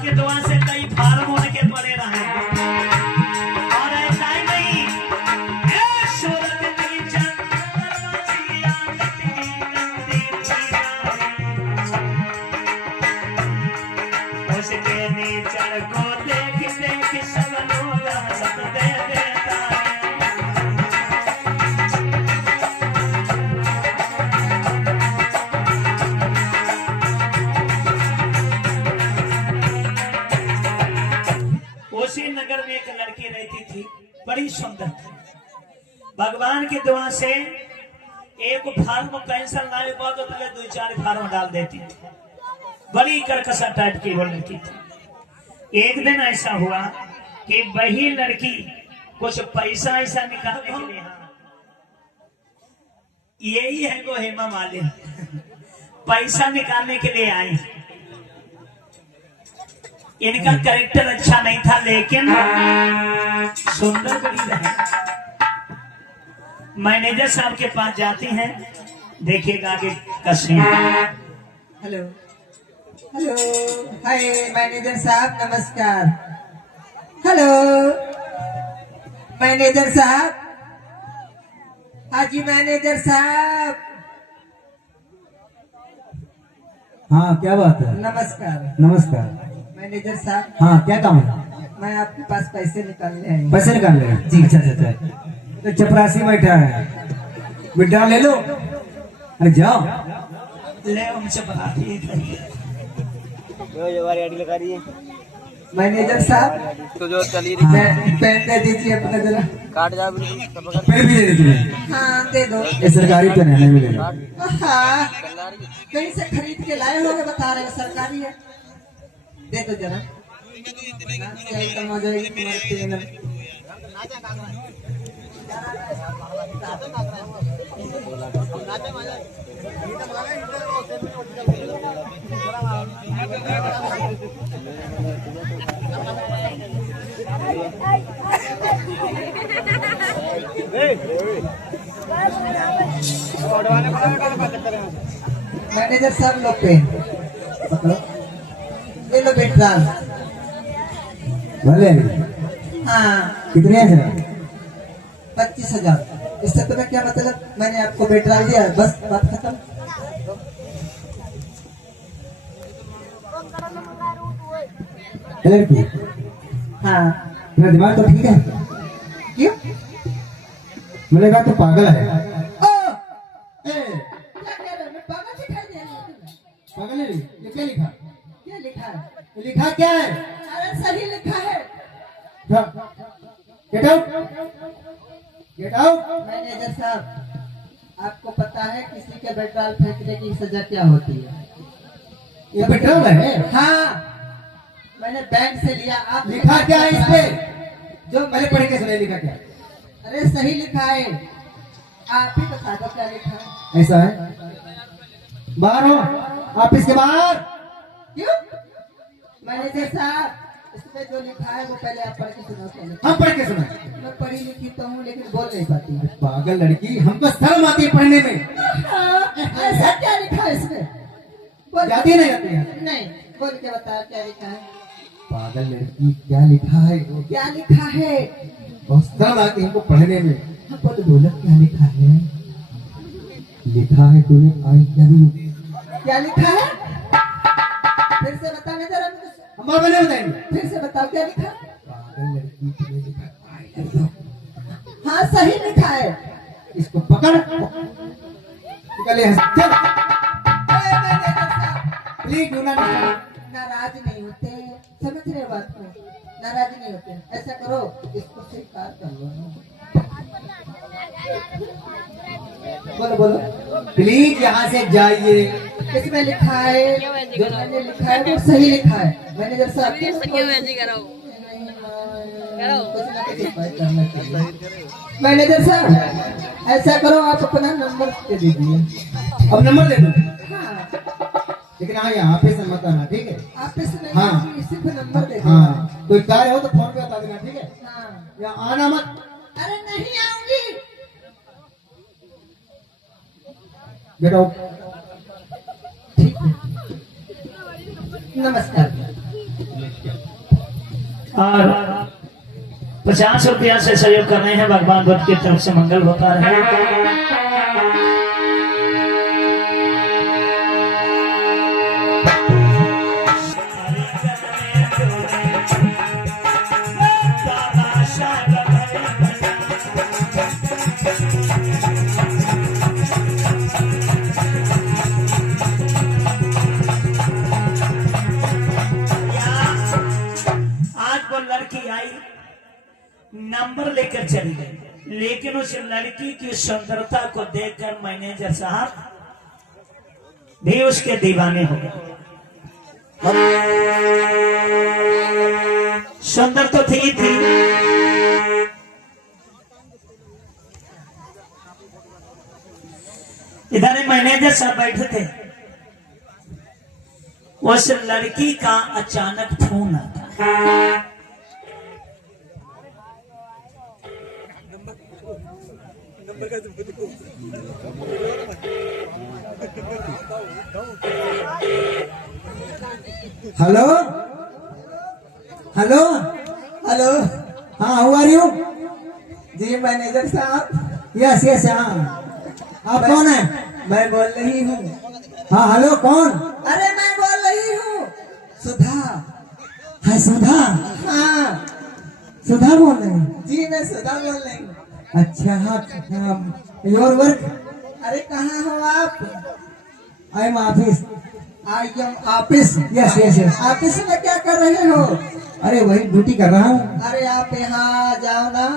भगवान की दुआ से कई फार्म उनके पड़े रहे और ऐसा ही नहीं सूरत की चंद्रमसिया उसके नीचर को देख देख सब लोग हंस दे देता उसी नगर में एक लड़की रहती थी, बड़ी सुंदर थी। भगवान की दुआ से एक फार्म कैंसर ना हुआ तो पहले 2-4 फार्म डाल देती थी। बड़ी करकसा टाइप की वो लड़की थी। एक दिन ऐसा हुआ कि वही लड़की कुछ पैसा ऐसा निकालने के लिए, यही है वो हेमा मालिनी पैसा निकालने के लिए आई। इनका कैरेक्टर अच्छा नहीं था लेकिन सुंदर बड़ी रहे। मैनेजर साहब के पास जाती हैं, देखिएगा आगे का सीन। हेलो हेलो, हाय मैनेजर साहब, नमस्कार। हेलो मैनेजर साहब, हाँ जी मैनेजर साहब। हाँ क्या बात है? नमस्कार। नमस्कार मैनेजर साहब। हाँ क्या काम है? मैं आपके पास पैसे निकालने आई हूँ। पैसे निकाल ले जी। अच्छा अच्छा अच्छा, तो चपरासी बैठा है, विड्रॉल ले लो। अरे जाओ ले हमसे बढ़ाती है। मैनेजर साहब तो जो चली रही पेन दे दीजिए अपना जरा। काट जा पेन भी दे दे तुम्हें। हाँ दे दो। ये सरकारी पेन है, नहीं मिलेगा। हाँ कहीं से खरीद के लाए होंगे, बता रहे हैं सरकारी है। दे दो जरा, कम हो जाएगी तुम्हारे पेन। मैनेजर साहब लोग पेन ये लो बेटा। भले हाँ कितने हैं सर? 25,000। इससे तुम्हें क्या मतलब? मैंने आपको बेट डाल दिया, बस बात खत्म। लड़की हाँ मेरा दिमाग तो ठीक है, क्यों? मैंने कहा तो पागल है। क्या कह रहे हो? मैं पागल दिखाई दे रही हूँ? पागल है? ये क्या लिखा? क्या लिखा है? लिखा क्या है? अरे सही लिखा है। Get out, get out. Manager साहब आपको पता है किसी के पेट्रोल फेंकने की सजा क्या होती है? ये पेट्रोल है? हाँ मैंने बैंक से लिया। आप लिखा क्या है इस पे? जो मैंने पढ़ के सुना, लिखा क्या? अरे सही लिखा है, आप ही बता दो क्या लिखा है। ऐसा है? बाहर हो, ऑफिस के बाहर। क्यों? मैनेजर साहब इसमें जो लिखा है वो पहले आप पढ़ के सुनाओ। पहले हम पढ़ के सुना। मैं पढ़ी लिखी तो हूँ लेकिन बोल नहीं पाती। पागल लड़की, हमको शर्म आती है पढ़ने में। ऐसा क्या लिखा है इसमें? बोल। जाती नहीं जाती है? नहीं, बोल के बताओ क्या लिखा है। पागल लड़की, क्या लिखा है? क्या लिखा है? बहुत शर्म आती है हमको पढ़ने में। हाँ बोलो बोलो क्या लिखा है? लिखा है तूने आई लव यू। क्या लिखा है? फिर से बताना जरा मुझे। हम और नहीं बताएंगे। फिर से बताओ क्या लिखा है? पागल लड़की, तूने लिखा आई लव यू। हाँ सही लिखा है। इसको पकड़, निकले यहाँ से, चल। प्लीज डू नॉट नाराज नहीं होते, समझ रहे हो बात को? नाराज नहीं होते। ऐसा करो इसको स्वीकार कर लो। बोलो बोलो। प्लीज यहाँ से जाइए। इसमें लिखा है, जो मैंने लिखा है वो सही लिखा है। मैनेजर साहब मैनेजर साहब ऐसा करो आप अपना नंबर दे दीजिए। अब नंबर दे दो। हाँ लेकिन हाँ यहाँ पे से मत आना, ठीक है? आप इसमें हाँ। सिर्फ नंबर दे दो। हाँ कोई कार्य हो तो फोन पे बता देना, ठीक है? हाँ। यहाँ आना मत। अरे नहीं आऊंगी। Get out. ठीक है। नमस्कार। और 50 रुपया से सहयोग कर रहे हैं। भगवान बुद्ध की तरफ से मंगल होता रहे। लड़की आई, नंबर लेकर चली गई, लेकिन उस लड़की की सुंदरता को देखकर मैनेजर साहब भी उसके दीवाने हो गए। सुंदर तो थी। इधर मैनेजर साहब बैठे थे, उस लड़की का अचानक फोन आता। हेलो हेलो हेलो, हाँ, हाउ आर यू? जी मैनेजर साहब। यस यस, हाँ, आप कौन है? मैं बोल रही हूँ। हाँ हेलो, कौन? अरे मैं बोल रही हूँ सुधा। है सुधा? हाँ सुधा बोल रहे हैं? जी, मैं सुधा बोल रही हूँ। अच्छा, हाँ, योर वर्क? अरे कहाँ हो आप? I am office. I am office. Yes yes yes. Office में क्या कर रहे हो? अरे वही ड्यूटी कर रहा हूँ। अरे आप यहाँ जाओ ना।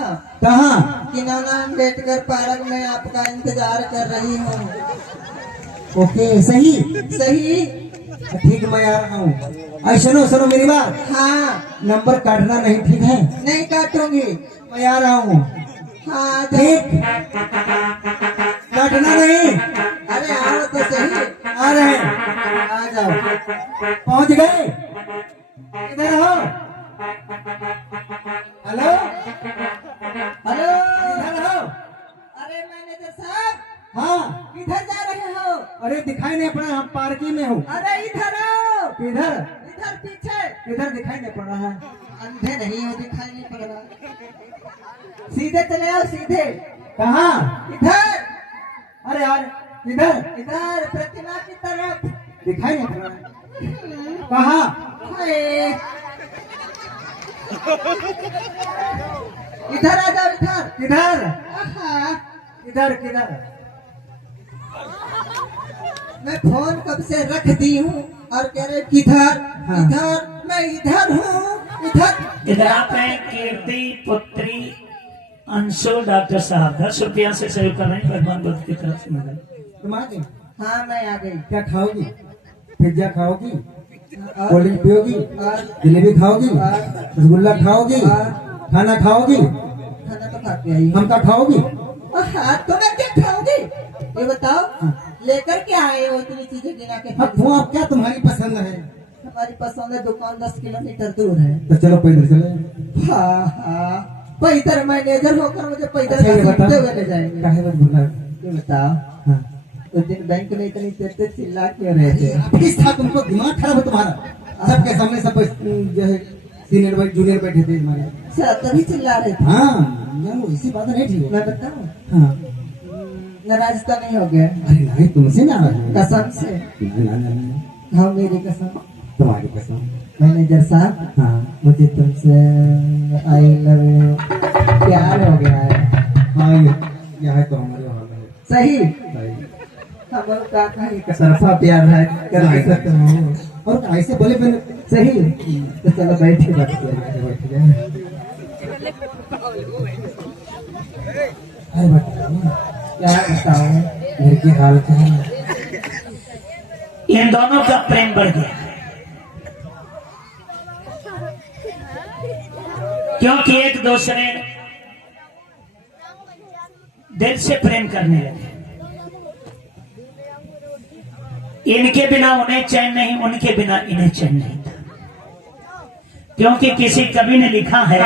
कहाँ? किनारा अम्बेडकर पार्क में आपका इंतजार कर रही हूँ। ओके, सही सही। ठीक, मैं आ रहा हूँ। अरे सुनो सुनो मेरी बात, हाँ, नंबर काटना नहीं, ठीक है? नहीं काटूंगी। मैं आ रहा हूँ। हाँ ठीक, काटना नहीं। अरे आओ तो सही। आ रहे हैं, आ जाओ। पहुंच गए? इधर हो। Hello hello. इधर हो। अरे मैनेजर साहब, हाँ, किधर जा रहे हो? अरे दिखाई नहीं पड़ रहा, हम पार्किंग में हूँ। अरे इधर आओ। किधर? इधर पीछे। इधर दिखाई नहीं पड़ रहा है। अंधे नहीं हो, दिखाई नहीं पड़ रहा। सीधे चले आओ, सीधे। कहाँ? इधर अरे यार, इधर इधर प्रतिमा की तरफ। दिखाई नहीं पड़ रहा है। कहाँ? हाय। इधर आ जाओ, इधर। किधर? आहा, किधर किधर? मैं फोन कब से रख दी हूँ और कह रहे किधर? हाँ। इधर। मैं इधर हूँ, इधर। इधर आप हैं कीर्ति पुत्री अंशु डॉक्टर साहब 10 रुपया से सहयोग कर रहे हैं। भगवान बुद्ध की तरफ से मिला। तुम आ गए? हाँ, मैं आ गई। क्या खाओगी? पिज्जा खाओगी? और कोल्ड ड्रिंक पियोगी? और जलेबी खाओगी? और- रसगुल्ला खाओगी? खाना खाओगी? खाना तो खा के आई हूँ। हम क्या खाओगी? हाँ, तुम्हें क्या खाओगी? ये बताओ, लेकर के आए हो इतनी चीजें गिना के? अब वो आप क्या तुम्हारी पसंद है? हमारी पसंद है, दुकान 10 किलोमीटर दूर है। तो चलो पैदल चले। हाँ हाँ, पैदल मैनेजर होकर मुझे पैदल अच्छा, ये घसीटते बताओ, हुए ले जाएंगे। काहे मत बोलना? ये बताओ, हाँ। उस दिन बैंक में इतनी तेज चिल्ला क्यों रहे थे? किस था तुमको? दिमाग खराब है तुम्हारा? सबके सामने सब जो है सीनियर भाई जूनियर बैठे थे हमारे। अच्छा, तभी चिल्ला रहे थे। हाँ, जानो इसी बात नहीं ठीक है। मैं बताऊं, हाँ। नाराज तो नहीं हो गया? अरे नहीं, तुमसे ना कसम से। नहीं, हाँ, मेरी कसम। तुम्हारी कसम। मैनेजर साहब, हाँ मुझे तुमसे आई लव यू प्यार हो गया है। हाँ, ये है तो हमारे वहाँ में सही। है। हम लोग का कहीं का तरफा प्यार है कर नहीं सकते हो। और ऐसे बोले फिर सही। तो चलो बैठे बैठे। अरे बताओ, क्या बताओ? घर की हाल क्या है? इन दोनों का प्रेम बढ़ गया क्योंकि एक दूसरे दिल से प्रेम करने लगे। इनके बिना उन्हें चैन नहीं, उनके बिना इन्हें चैन नहीं था। क्योंकि किसी कवि ने लिखा है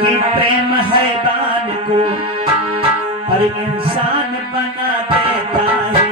कि प्रेम है बान को और इंसान बना देता है।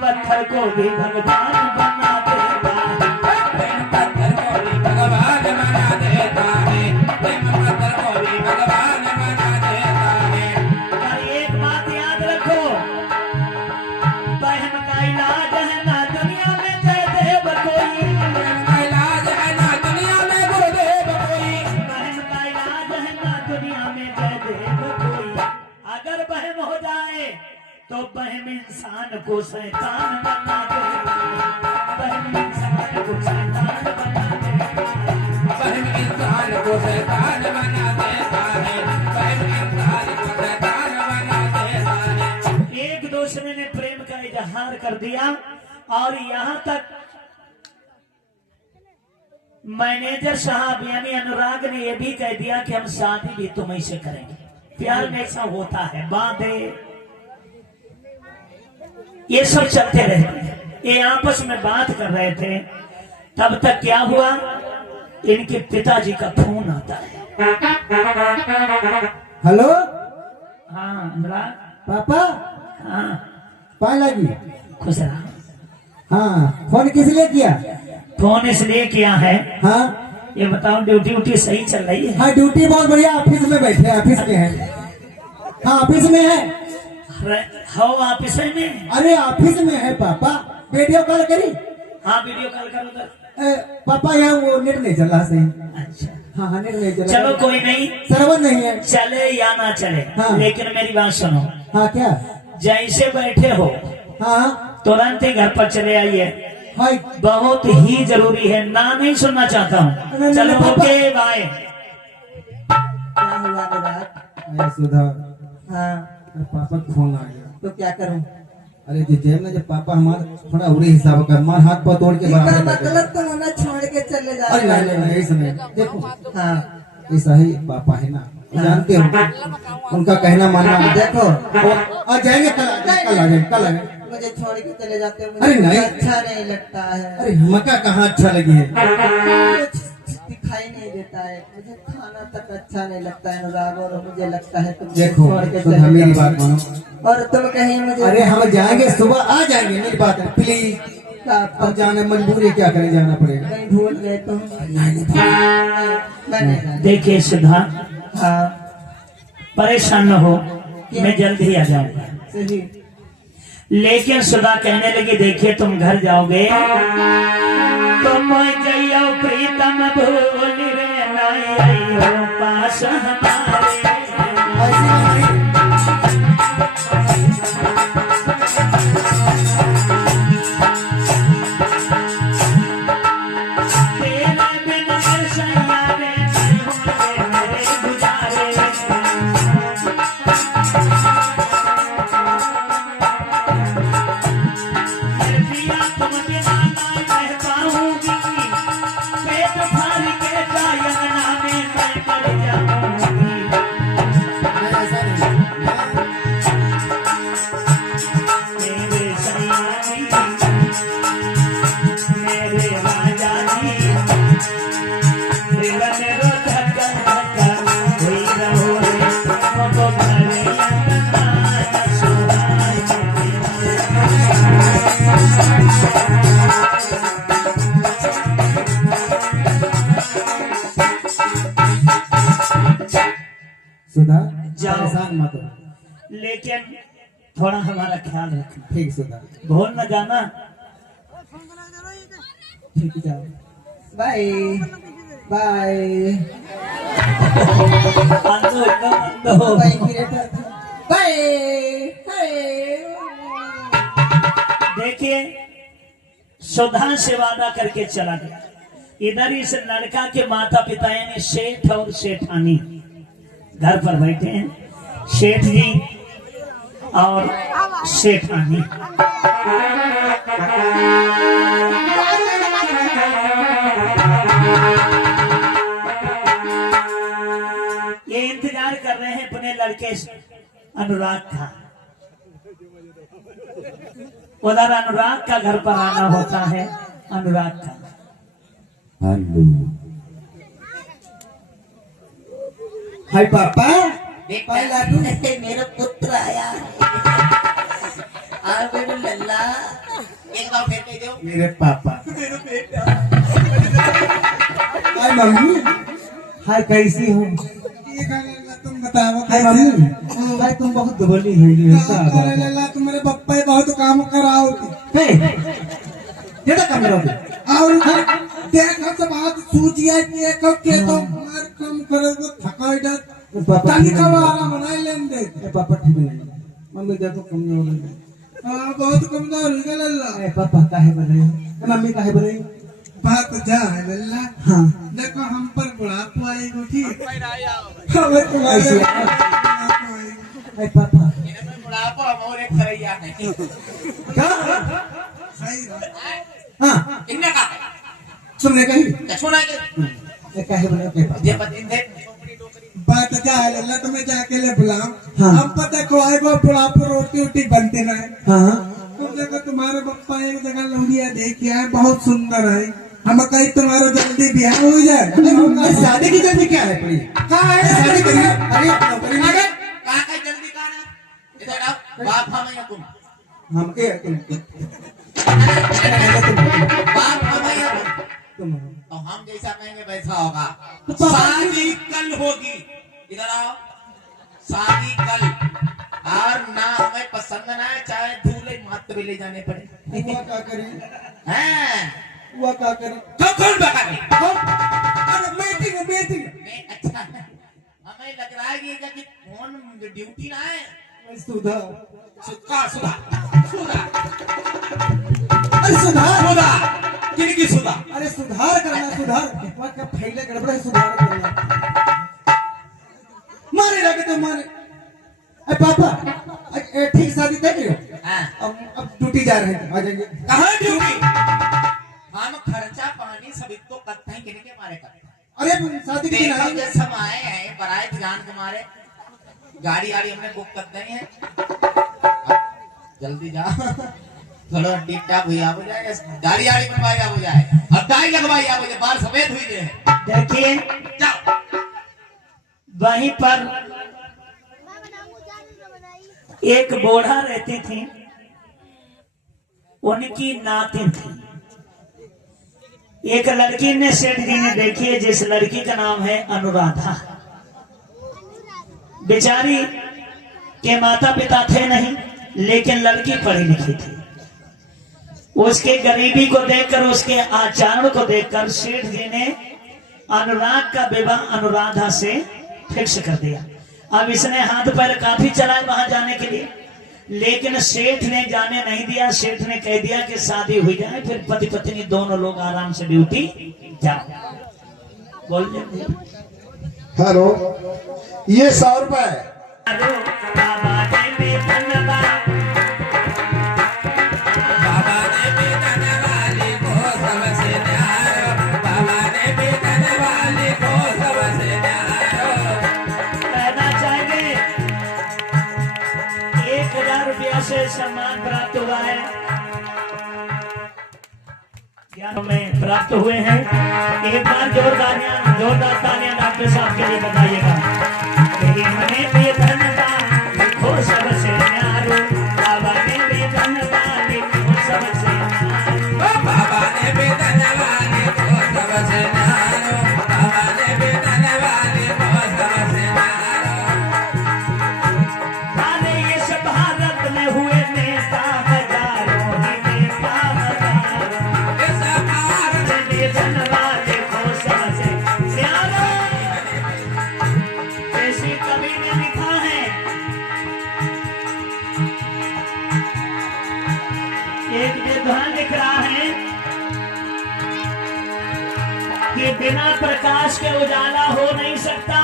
पत्थर को भी भगवान बना देता है। प्रेम पत्थर को भी भगवान बना देता है। प्रेम पत्थर को भी भगवान बना देता है। और एक बात याद रखो, बहन का इलाज है ना दुनिया में जयदेव कोई। बहन का इलाज है ना दुनिया में गुरुदेव कोई। बहन का इलाज है ना दुनिया में जयदेव कोई। अगर बहन हो जाए तो बहन इंसान को शैतान बना देता है। बहन इंसान को शैतान बना देता है। बहन इंसान को शैतान बना देता है। बहन इंसान को शैतान बना देता है। एक दूसरे ने प्रेम का इजहार कर दिया और यहाँ तक मैनेजर साहब यानी अनुराग ने यह भी कह दिया कि हम शादी भी तुम्हें से करेंगे। प्यार में ऐसा होता है, बांधे ये सब चलते रहते हैं। ये आपस में बात कर रहे थे, तब तक क्या हुआ, इनके पिताजी का फोन आता है। हेलो हाँ अनुराग, पापा, हाँ पाए लगी। खुश रहा। हाँ, फोन किस लिए किया? फोन इसलिए किया है, हाँ ये बताओ ड्यूटी उटी सही चल रही है? हाँ, ड्यूटी बहुत बढ़िया। ऑफिस में बैठे हैं, ऑफिस में है। हाँ ऑफिस में है। हो ऑफिस में? अरे ऑफिस में है पापा। वीडियो कॉल करी? हाँ वीडियो कॉल कर उधर। पापा यहाँ वो नेट नहीं चल रहा सही। अच्छा हाँ हाँ, नेट नहीं चल रहा। चलो कोई नहीं, सर्वर नहीं है। चले या ना चले, हाँ। लेकिन मेरी बात सुनो, हाँ क्या? जैसे बैठे हो हाँ तुरंत ही घर पर चले आइए। हाँ, बहुत ही जरूरी है, ना नहीं सुनना चाहता हूँ। नहीं, चलो पापा। Okay bye. क्या हुआ अनुराग? अरे सुधा, हाँ अरे पापा का फोन आ गया। तो क्या करूं? अरे जेब में जब पापा हमारा थोड़ा उड़ी हिसाब का मार हाथ पाँव तोड़ के इसका बराबर कर दे। मतलब तुम हमें छोड़ के चले जा अरे रहे नहीं नहीं नहीं, ऐसा नहीं। देखो हाँ ऐसा ही पापा है ना, जानते हो उनका कहना मानना। देखो, आ जाएंगे कल आ जाएंगे कल आ जाएंगे। मुझे छोड़ के चले जाते हो, अरे मुझे नहीं। अच्छा नहीं लगता है। अरे मक्का कहाँ अच्छा लगी है। कुछ दिखाई नहीं देता है, मुझे खाना तक अच्छा नहीं लगता है अनुराग, और मुझे लगता है तुम देखो छोड़ के सुधा, चले मेरी जाओ। बात मानो। और तुम कहीं मुझे अरे हम जाएंगे, सुबह आ जाएंगे, मेरी बात है प्लीज। अब जाना मजबूरी है, क्या करें, जाना पड़ेगा। कहीं भूल गए तुम? मैं नहीं जानता। देखिए सुधा, हाँ परेशान न हो, मैं जल्द ही आ जाऊंगा। सही। लेकिन सुधा कहने लगी, देखिए तुम घर जाओगे तो मैं जइयो प्रीतम भूल रे नहीं आइयो पास हमारे। तेरे बिन मैं सैयारे नहीं होंगे मेरे गुजारे। पिया तुम बिना नहीं रह पाऊंगी, पेट भर के जायना में मैं मर जाऊंगी। मेरे सैयारी, मेरे राजा जी, दिल में रो धक्का धक्का हुई रहो रे, वो घरे अंगना सुहाए। सुधा जाओ। परेशान मत हो। लेकिन थोड़ा हमारा ख्याल रखना, ठीक सुधा, भूल न जाना। ठीक जाओ। बाय बाय अंधो एकदम अंधो। Bye bye. देखिए सुधा से वादा करके चला गया। इधर इस लड़का के माता पिता यानी सेठ और सेठानी घर पर बैठे हैं, सेठ जी और सेठानी। ये इंतजार कर रहे हैं अपने लड़के अनुराग का। उधर अनुराग का घर पर आना होता है। अनुराग का हेलो, हाय पापा। हाय लाडू, मेरा पुत्र आया है। आ बेटू लल्ला। बताओ फिर कह दो मेरे पापा। मेरा बेटा। हाय मम्मी, हाय कैसी हो? ठीक है लल्ला, तुम बताओ हाय कैसे? मम्मी, हाय तुम बहुत दुबली हो गई हो। अरे लल्ला, तुम्हारे पप्पा ही बहुत काम कराओ ये तो कम करोगे। और देखो सब हाथ सूजिया देखो के तो मार कम करे तो थकाई डर पापा तनी ठीक का नहीं। आराम बनाई लेन दे। ए, पापा ठीक नहीं। मम्मी देखो कमजोर है। हाँ बहुत कमजोर हो गया लल्ला। ए, पापा काहे बोले? ए, मम्मी काहे बोले? बात जा है लल्ला। हाँ देखो हम पर बुढ़ापा आएगा ठीक। हमें तुम्हारे ऐसे- बुढ़ापा आएगा। ए, पापा इन्हें बुढ़ापा और एक खरैया है क्या? सही रहा। हाँ किन्ने का तुमने कही? कछुना के ए, काहे बोले? ए, पापा जे पतिन दे बात जा है लल्ला, तुम्हें जाके ले बुलाओ। हाँ। अब पता को आएगा बुढ़ापा रोटी वोटी बनती ना है। हाँ तुम देखो तुम्हारे पप्पा एक जगह लौंडिया देखे आए, बहुत सुंदर है। हम कहीं तुम्हारा जल्दी ब्याह हो जाए। अरे शादी की जल्दी क्या है पड़ी? कहाँ है शादी शादी करिए। करिए? अरे नौकरी में- अरे कहां का जल्दी कहां है इधर आओ बाप हम या तुम हम ए, तुम बाप हम या तुम तुम तो हम जैसा कहेंगे वैसा होगा तो पापा- शादी कल होगी इधर आओ शादी कल और ना हमें पसंद ना है चाहे दूल्हे मात्र भी ले जाने पड़े हुआ क्या करी? हैं हुआ क्या करी? तो कौन बकाने अरे मीटिंग मीटिंग मैं अच्छा हमें लग रहा है कि इनका कि फोन ड्यूटी ना है सुधा। सुधा सुधा सुधा अरे सुधार। सुधा किनकी सुधा अरे सुधार करना सुधार। वहाँ का फैले गड़बड़ है, सुधार करना। मारे लगे तो मारे। अरे पापा ए, ठीक शादी तय करो। हाँ अब ड्यूटी जा रहे हैं, आ जाएंगे। कहाँ ड्यूटी हम खर्चा पानी सभी तो करते हैं किन के मारे करते हैं अरे शादी के दिन देखो आएंगे। ये सब आए हैं बराए जान के मारे गाड़ी आड़ी हमने बुक कर दी है अब जल्दी जा थोड़ा टिप टाप हुई हो जाएगा गाड़ी आड़ी बनवाई हो जाए अब डाई लगवाई हो जाए बाल सफेद हुई दे देखिए जाओ वहीं पर एक बूढ़ा रहती थी, उनकी नातिन थी। एक लड़की ने सेठ जी ने देखी है, जिस लड़की का नाम है अनुराधा। बेचारी के माता पिता थे नहीं, लेकिन लड़की पढ़ी लिखी थी। उसके गरीबी को देखकर, उसके आचरण को देखकर सेठ जी ने अनुराग का विवाह अनुराधा से फिक्स कर दिया। अब इसने हाथ पैर काफी चलाए वहां जाने के लिए, लेकिन सेठ ने जाने नहीं दिया। सेठ ने कह दिया कि शादी हो जाए, फिर पति पत्नी दोनों लोग आराम से ड्यूटी जाओ। बोल हेलो, ये 100 रुपए है। बाबा ने बेदन वाली को सबसे न्यारो बाबा ने बेदन वाली को सबसे न्यारो कहना चाहेंगे 1000 रुपया से सम्मान प्राप्त हुआ है, ज्ञान में प्राप्त हुए हैं। एक बार जोरदार तालियां डॉक्टर साहब के लिए बताइएगा। तेरी मने बेधन का लिखो सबसे न्यारो, बाबा ने बेधन का लिखो सबसे न्यारो। बाबा ने बेदन वाली को सबसे न्यारो बाबा ने बेदन वाली को सबसे न्यारो अरे इस भारत में हुए नेता हजारों ही नेता हजारों, इस भारत बेधन वाले को सबसे न्यारो। ऐसी कवि ने लिखा है, एक विद्वान लिख रहा है कि बिना प्रकाश के उजाला हो नहीं सकता।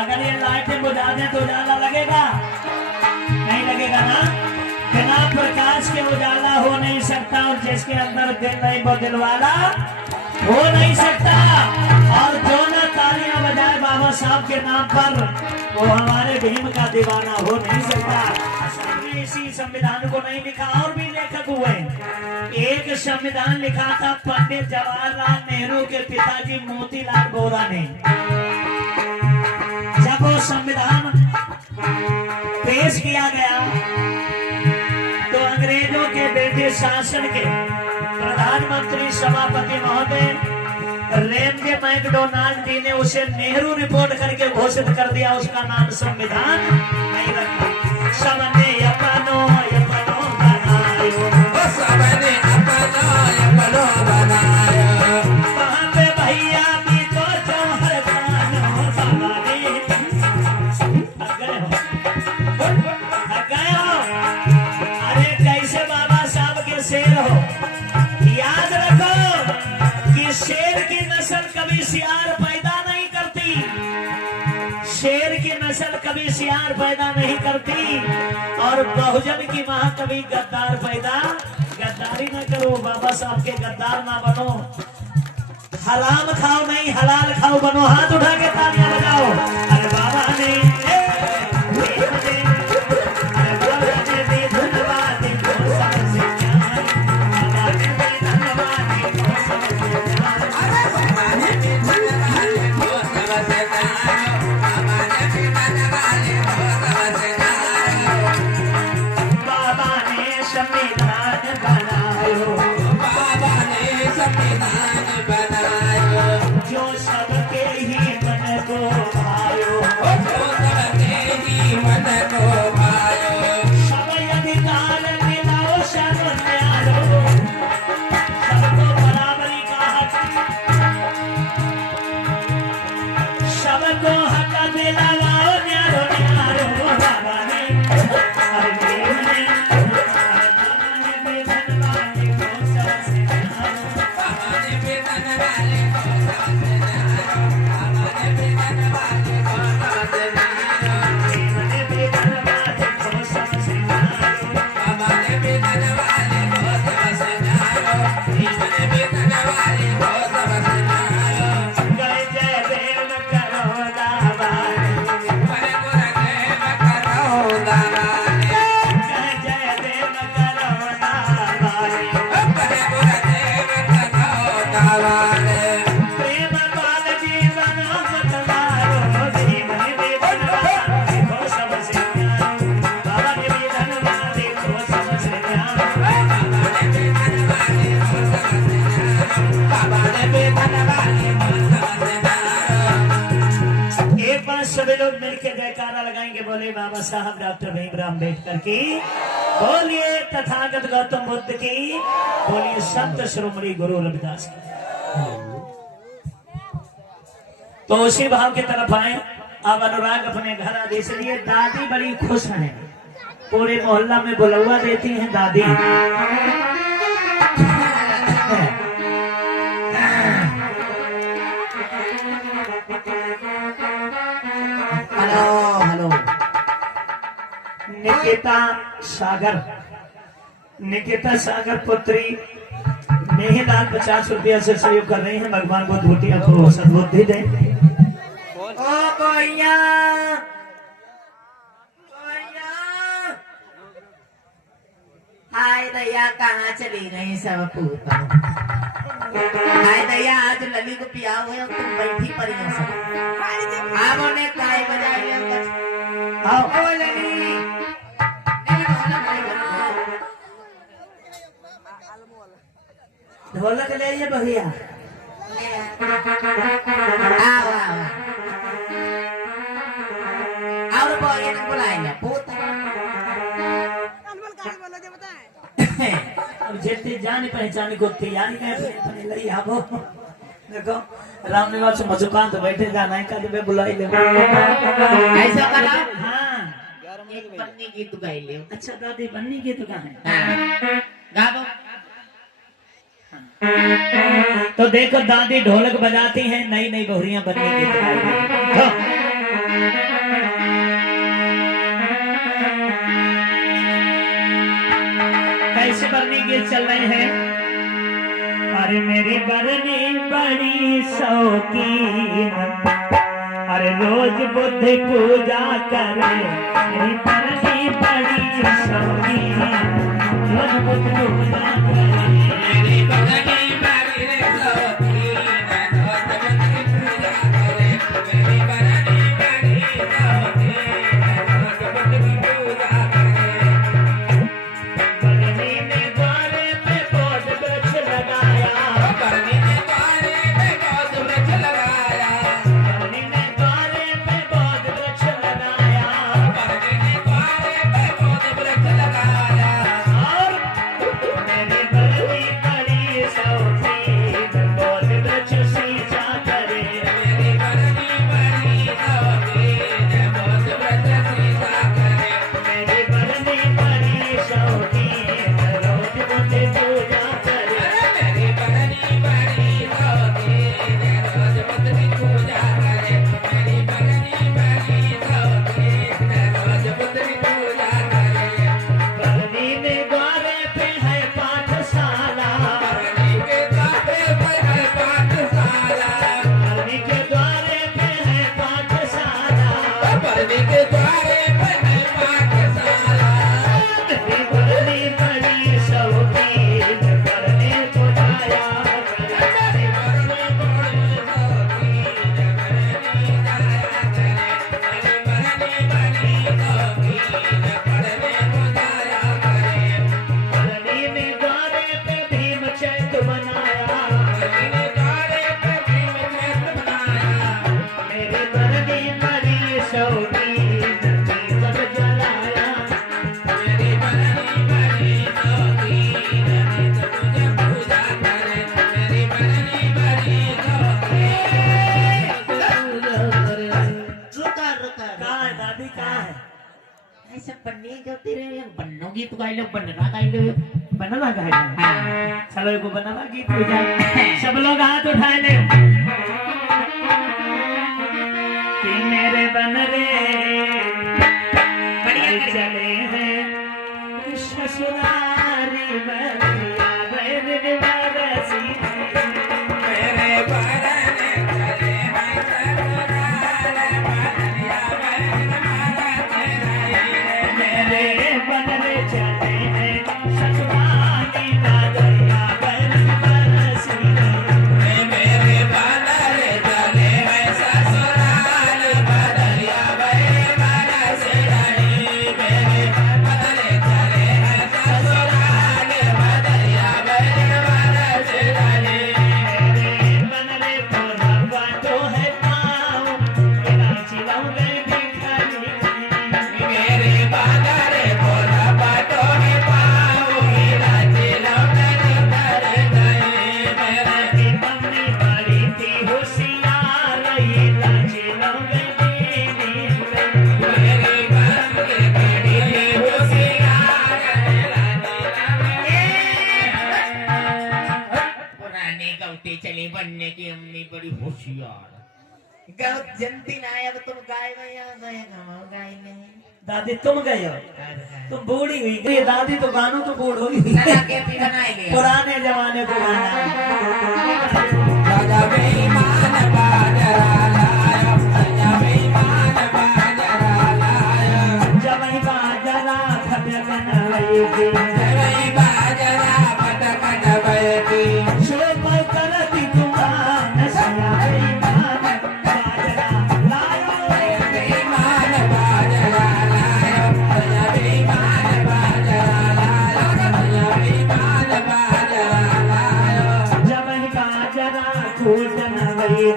अगर ये लाइटें बुझा दें तो उजाला लगेगा? नहीं लगेगा ना। बिना प्रकाश के उजाला हो नहीं सकता, और जिसके अंदर दिल नहीं वो दिल वाला हो नहीं सकता। और जो ना तालियां बजाए बाबा साहब के नाम पर, वो हमारे भीम का दीवाना हो नहीं सकता। हमने इसी संविधान को नहीं लिखा, और भी लेखक हुए। एक संविधान लिखा था पंडित जवाहरलाल नेहरू के पिताजी मोतीलाल वोरा ने। जब वो संविधान पेश किया गया तो अंग्रेजों के बेटे शासन के प्रधानमंत्री सभापति महोदय रेमजे मैकडोनाल्ड जी ने उसे नेहरू रिपोर्ट करके घोषित कर दिया, उसका नाम संविधान नहीं रखा। सबने अपनो बनायो, सबने अपनो बनायो, वहाँ पे भैया भी तो जौहर खानो सवारी गए हो। अरे कैसे बाबा साहब के शेर हो। याद रखो कि शेर की नस्ल कभी सियार पैदा नहीं करती, शेर की नस्ल कभी सियार पैदा नहीं करती, और बहुजन की मां कभी गद्दार पैदा, गद्दारी न करो बाबा साहब के गद्दार ना बनो। हराम खाओ नहीं हलाल खाओ बनो। हाथ उठा के तालियां बजाओ। अरे बाबा ने सभी लोग मिलकर जयकारा लगाएंगे। बोले बाबा साहब डॉक्टर भीमराव अम्बेडकर की, बोलिए तथागत गौतम बुद्ध की, बोलिए संत शिरोमणि गुरु रविदास की। तो उसी भाव की तरफ आए। अब अनुराग अपने घर आदि, इसलिए दादी बड़ी खुश है, पूरे मोहल्ला में बुलवा देती हैं दादी। हेलो निकिता सागर, निकिता सागर पुत्री मेहदान 50 रुपया से सहयोग कर रही हैं। भगवान बुद्ध भूटिया को सद्बुद्धि दे। ओ कोइया हाय दैया कहाँ चली गई सब पूत। हाय दैया आज लली को पिया हुए हो, तुम बैठी पड़ी हो सब। आप उन्हें काय बजाए आओ ओ लली ढोलक ले आइए भैया। आओ आओ और बोलिए ना बुलाएंगे पूत। अब जेती जानी पहचानी को तैयारी कर लई आवो। देखो रामनिवास से मजुकान तो बैठे जाना है, कद में बुलाई ले। ऐसा करा हाँ एक बन्नी गीत गाई ले। अच्छा दादी बन्नी गीत कहाँ है? हाँ गा दो। तो देखो दादी ढोलक बजाती हैं, नई नई बहुरियां बन्नी गीत गाएंगी। कैसे बरनी गीत चल रहे हैं? अरे मेरी बरनी बड़ी शौकीन, अरे रोज बुद्ध पूजा करे। मेरी बरनी बड़ी शौकीन, रोज बुद्ध पूजा करे। मेरी बरनी बड़ी शौकीन, रोज बुद्ध पूजा करे। मेरी बरनी बड़ी शौकीन, रोज बुद्ध पूजा करे। बरनी में द्वारे गाइले बनना गाइले। चलो एगो बनना गीत हो जाए, सब लोग हाथ उठा ले कि मेरे बन रे चले हैं ससुरारी बलिया बैर बरसी मेरे बरने चले हैं ससुरारी बलिया मेरे बनने चले हैं ससुरारी बलिया बैर बरसी मेरे बनने चले हैं ससुरारी बलिया बैर बरसी मेरे बनने चले हैं ससुरारी बलिया बैर बरसी मेरे बनने को रवा तो है पाँव मेरा चिलाऊ में भिखारी मेरे बनने को रवा तो है पाँव मेरा चिलाऊ में भिखारी मेरी मम्मी बड़ी थी होशियार ये चिलाऊ में मेरी मम्मी बड़ी थी होशियार पुराने गौते चले बनने की अम्मी बड़ी होशियार। गौत जनती ना आया तो तुम गाय गया गाय नहीं। दादी तुम गए हो, तुम बूढ़ी हुई गई दादी तो गानों तो बूढ़ हुई लगा के भी बनाएंगे। पुराने जमाने को गाना राजा बेईमान बाजरा लाया, राजा बेईमान बाजरा लाया, जब ही बाजरा खटकन लगी जब ही बाजरा फटकन बैठी, शोभ करती तुम्हारा नशा बेईमान बाजरा लायो बेईमान बाजरा लाया, राजा बेईमान बाजरा लाया, राजा बेईमान बाजरा लाया, जब ही बाजरा कूटन लगी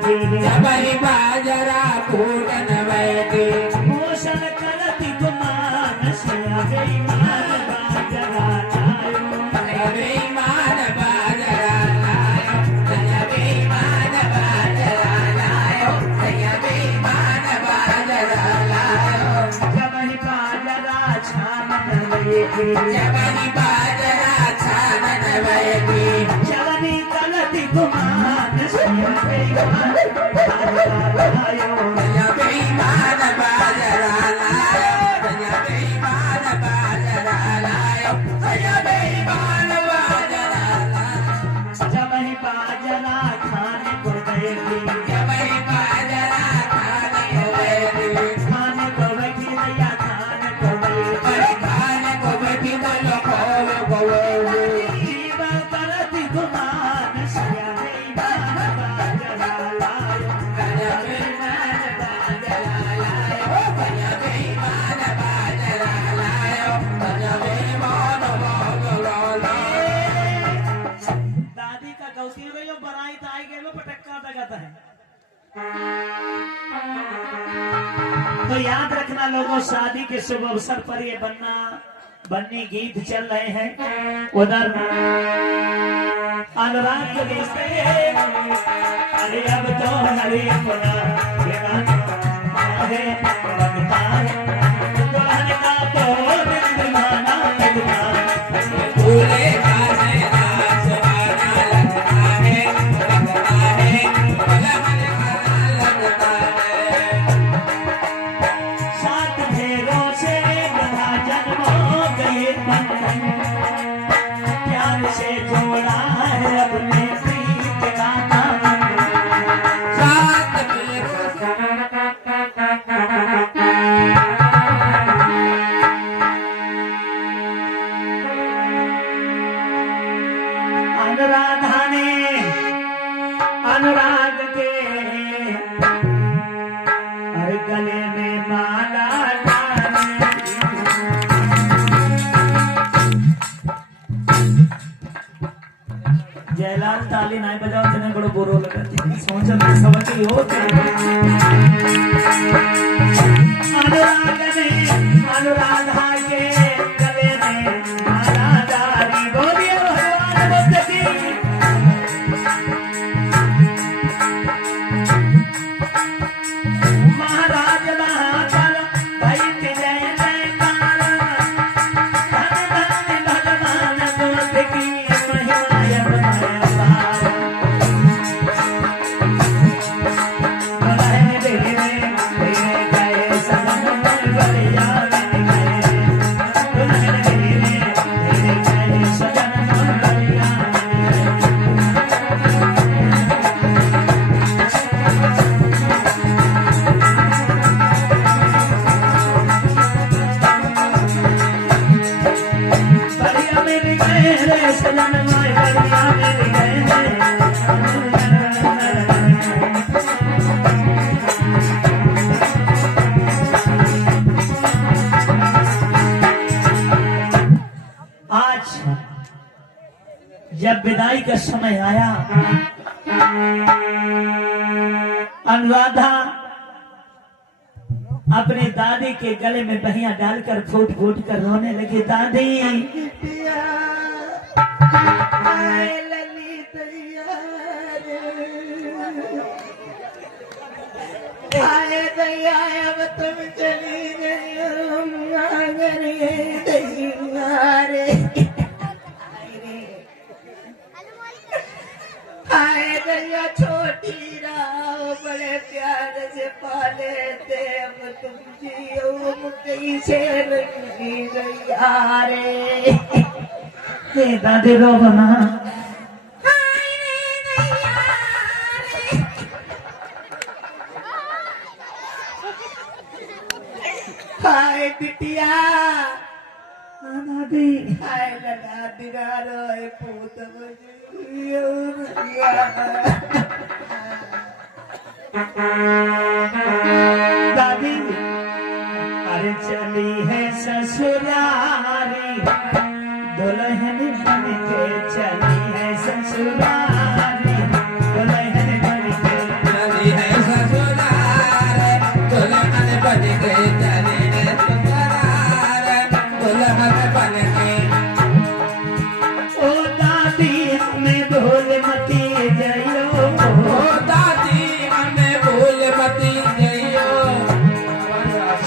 जब ही बाजरा कूटन बैठी, मोशन करती तुम्हारा नशा बेईमान बाजरा लायो बेईमान बाजरा लाया, राजा बेईमान बाजरा लाया, राजा बेईमान बाजरा लाया, जब ही बाजरा छानन लगी जब ही बाजरा छानन बैठी, जवनी तलती गुमान सुन बेईमान बाजरा लायो राजा बेईमान बाजरा लाया, राजा बेईमान बाजरा लाया, राजा बेईमान बाजरा लाया, जब ही बाजरा खाने को बैठी जब ही बाजरा खाने बैठी, खाने को बैठी भैया खाने को बैठी खाने को बैठी बोलो खोलो खोलो, जीवन तलती गुमान सुन बेईमान बाजरा लायो राजा बेईमान बाजरा लाया, राजा बेईमान बाजरा लाया, राजा बेईमान बाजरा लाया। दादी का गौसी रही हो बराई ताई गए में पटक्का लगाता है। तो याद रखना लोगों, शादी के शुभ अवसर पर ये बन्नी गीत चल रहे हैं। उधर अनुराग के रिश्ते अरे अब तो हरे अपना ये गाना है लगता है दुल्हन का तो दिल दीवाना लगता है दूल्हे का नैना सुहाना लगता है, लगता है, दुल्हन का लगता है। सात फेरों से बधा जन्मों गए बंधन प्यार से जोड़ा है अपने प्रीत का दामन। सात फेरों से अनुराधा ने अनुराग के हर गले में माला डाली। जयलाल ताली नहीं बजाओ तेने बड़ो बुरो लगा सोच में समझ ही हो अनुराग ने अनुराधा के गले में माला डाली। बोलिए भगवान बुद्ध की महाराज महाकाल भाई जय जयकार धन धन भगवान मेरे सजन माए बलिया मिल गए। आज जब विदाई का समय आया, अनुराधा अपनी दादी के गले में बहिया डालकर फूट फूट कर रोने लगी। दादी आए ललितैया रे, आए दैया अब तुम चली गई दैया रे, आए दैया छोटी राव बड़े प्यार से पाले थे, अब तुम जियो कैसे रही दैया रे। हे दादी रो बना। हाय बिटिया, दादी हाय लगा दिगारो है पूत दादी अरे चली है ससुरारी, दुल्हन बन के चली है ससुरारी, दुल्हन बन के चली है ससुराल, दुल्हन बन के चली है ससुराल, दुल्हन बन के। ओ दादी हमें भूल मती जइयो, ओ दादी हमें भूल मती जइयो,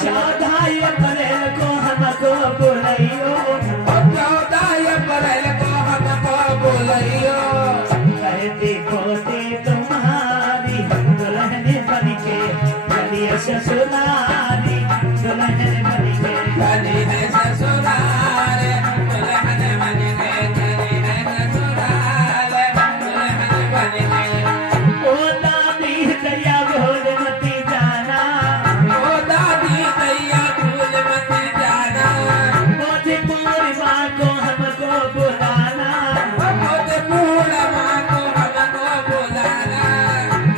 चौधाई अप्रैल को हमको बुलाइयो, चौदाई अप्रैल को हमको बुलाइयो। कहती पोते तुम्हारी, दुल्हन बन के चलिए ससुरारी, दुल्हन बन के चली है ससुराल, दुल्हन बन के चली है ससुराल, दुल्हन बन के। ओ दादी दैया भूल मती जाना, ओ दादी दैया भूल मत जाना, मोती पूर्णिमा को हमको बुलाना, मोद पूर्णिमा को हमको बुलाना।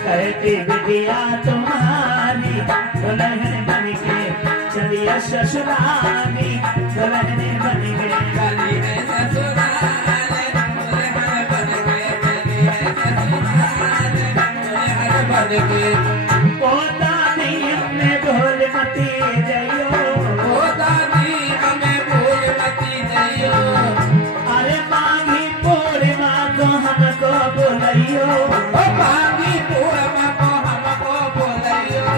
कहती बिटिया तुम्हारी, दुल्हन बन के चलिए ससुरारी, दुल्हन बन के चली है ससुराल, दुल्हन बन के चली है ससुराल, दुल्हन बन के। ओ दादी हमें भूल मती जइयो, ओ दादी हमें भूल मती जइयो, अरे मांगी पूर्णिमा को हमको बुलाइयो, ओ मांगी पूर्णिमा को हमको बुलाइयो।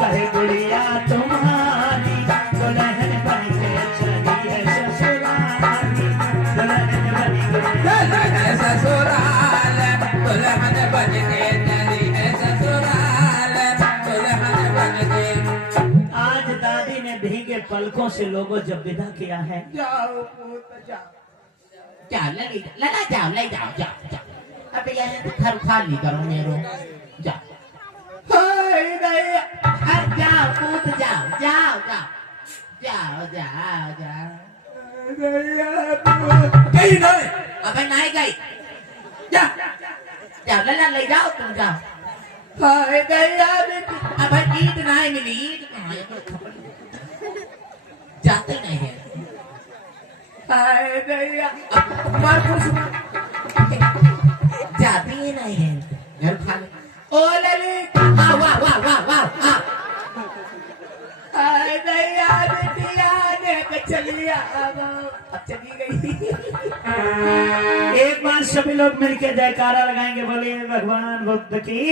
कहे गुड़िया तुम्हारी, दुल्हन बन के चली है ससुरारी, दुल्हन बन के चली है ससुराल, दुल्हन बन के चली है ससुराल, दुल्हन बन के। आज दादी ने भीगे पलकों से लोगों जब विदा किया है, जाओ पूत जाओ, जाओ लगा जाओ ले जाओ जाओ जाओ। अबे यार घर खाली करो मेरो, जाओ। हाय दैया, जाओ पूत जाओ जाओ जाओ जाओ जाओ जाओ। दैया गई नहीं, अबे नहीं गई, जाओ जाओ ले जाओ तुम जाओ। हाय दैया बेटी, अबे ईद नहीं मिली, ईद कहाँ है? जाते नहीं है। हाय दैया, मार खुश जाती ही नहीं है घर खाली। ओ ललित, वाह वाह वाह वाह वाह वाह। हाय दैया बेटिया ने चलिया अब चली गई। एक बार सभी लोग मिलकर जयकारा लगाएंगे, बोलिए भगवान बुद्ध की।